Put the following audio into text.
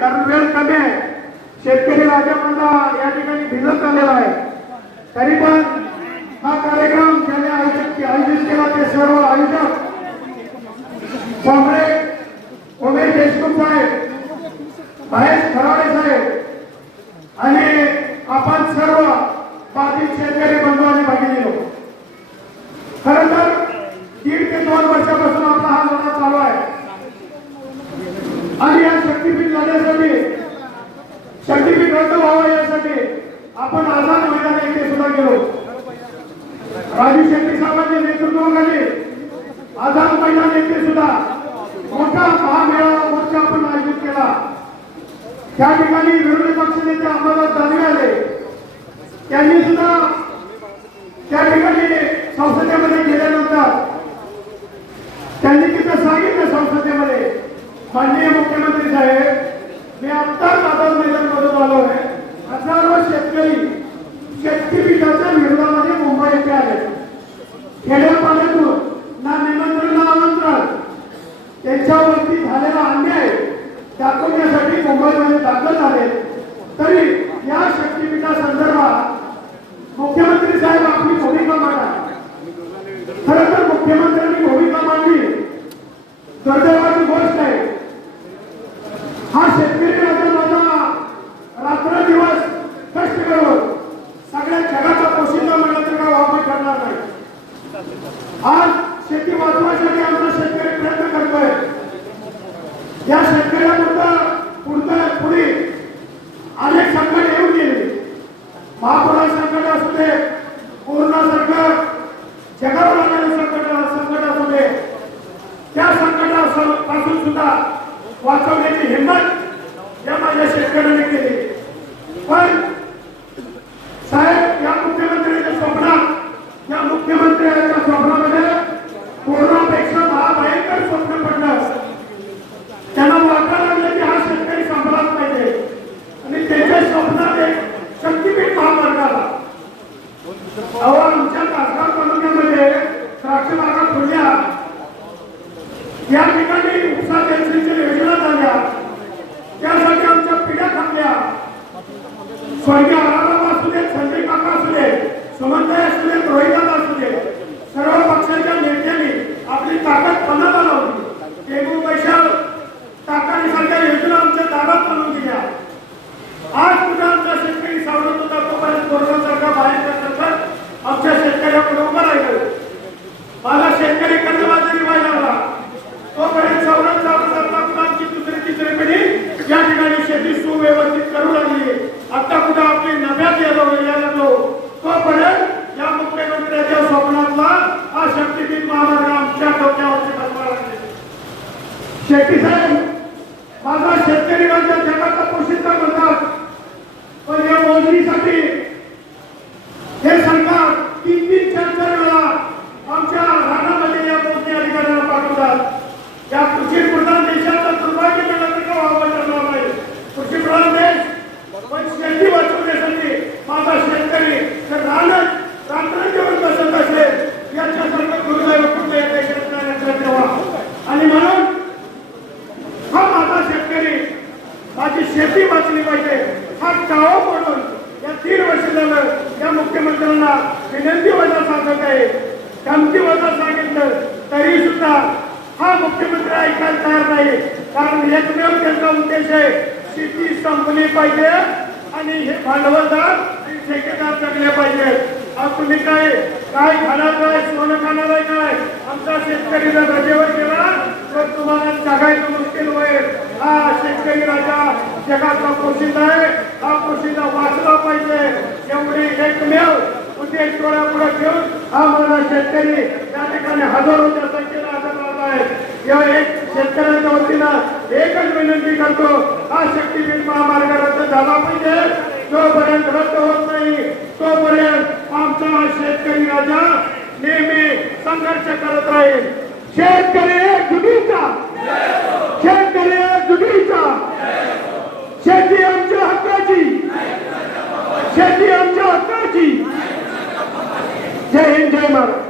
कारण वेळ कमी आहे. शेतकरी राजा माझा या ठिकाणी भिजत आलेला आहे. तरी पण हा कार्यक्रम ज्याने आयोजित आयोजित केला ते सर्व आयोजक कॉम्रेड उमेश देशमुख साहेब महेश खराडे साहेब आणि आपण सर्व बाधित शेतकरी बंधू आणि भगिनी खर तर दीड ते दोन वर्षापासून आपला हा लढा चालू आहे आणि या शक्तीपीठ लढण्यासाठी शक्तीपीठ रद्द व्हावं यासाठी आपण आझाद मैदान येथे सुद्धा गेलो. राजू शेट्टी साहेबांच्या नेतृत्वाखाली आझाद मैदान येथे सुद्धा मोठा महामेळावा मोर्चा आपण आयोजित केला. त्या ठिकाणी विरोधी पक्षनेते अंबादास दानवे आले. त्यांनी सुद्धा त्या ठिकाणी संसदेमध्ये गेल्यानंतर त्यांनी तिथं सांगितलं संसदेमध्ये माननीय मुख्यमंत्री साहेब मी आत्ताच आझाद मैदानमधून आलो आहे. हजारो शेतकरी शक्तीपीठाच्या विरोधामध्ये मुंबई येथे आले. खेड्यापाड्यातून ना निमंत्रण ना आमंत्रण. त्यांच्यावरती झालेला अन्याय दाखवण्यासाठी मुंबईमध्ये दाखल झाले. तरी या शक्तीपीठा संदर्भात मुख्यमंत्री साहेब आपली भूमिका मांडा. खरं तर मुख्यमंत्र्यांनी भूमिका मांडली. तर गोष्ट आहे हा शेतकरी राजा माझा रात्र दिवस कष्ट करून सगळ्या जगाचा पोशिंदा म्हणलं तर काय वापर करणार नाही आज शेती वाचवण्यासाठी आमचा शेतकरी प्रयत्न करतोय या शेतकऱ्यापुरता पुढचं पुढे अनेक संकट येऊन गेले. महापुरा संकट असू दे कोरोनासारखं जगावर आलेले संकट संकट असू दे. त्या संकटापासून सुद्धा वाचवण्याची हिंमत या माझ्या शेतकऱ्यांनी केली. पण शेट्टी साहेब माझा शेतकरी राज्य जगाचा प्रसिद्ध म्हणतात पण या मोजणीसाठी हे सरकार तीन तीन चार चार वेळा आमच्या रानामध्ये या मोजणी अधिकाऱ्यांना पाठवतात या कृषी प्रधान देशाचं दुर्भाग्य म्हणलं तर का वापर करणार नाही कृषी प्रधान देश पण शेती वाचवण्यासाठी माझा शेतकरी जर रानच रात्र जेवण बसत असेल याच्यासारखं दुर्दैव कुठल्या या देशात नाही लक्षात ठेवा आणि म्हणून हा माझा शेतकरी माझी शेती वाचली पाहिजे. हा टाळो म्हणून या तीन वर्ष झालं या मुख्यमंत्र्यांना विनंती वजा सांगत आहे. धमकी वजा सांगितलं तरी सुद्धा हा मुख्यमंत्री ऐकायला तयार नाही. कारण एकमेव त्यांचा उद्देश आहे शेती संपली पाहिजे आणि हे भांडवलदार आणि ठेकेदार जगले पाहिजे. आज तुम्ही काय काय खाणार काय सोनं खाणार आहे काय आमचा शेतकरी जर रजेवर गेला पण तुम्हाला जगायचं मुश्किल होईल. हा शेतकरी राजा जगाचा पोशिंदा आहे. हा पोशिंदा वाचला पाहिजे. एवढी एकमेव उद्देश डोळ्यापुढे घेऊन हा माझा शेतकरी त्या ठिकाणी हजारोच्या संख्येला हजर राहत आहे. या एक शेतकऱ्यांच्या वतीनं एकच विनंती करतो हा शक्तीपीठ महामार्ग रद्द झाला पाहिजे. जोपर्यंत रद्द होत नाही तोपर्यंत आमचा शेतकरी राजा नेहमी संघर्ष करत राहील. शेतकरी जुगीचा शेतकरी जुगीचा शेती आमच्या हक्काची. शेती आमच्या हक्काची. जय हिंद जय महाराज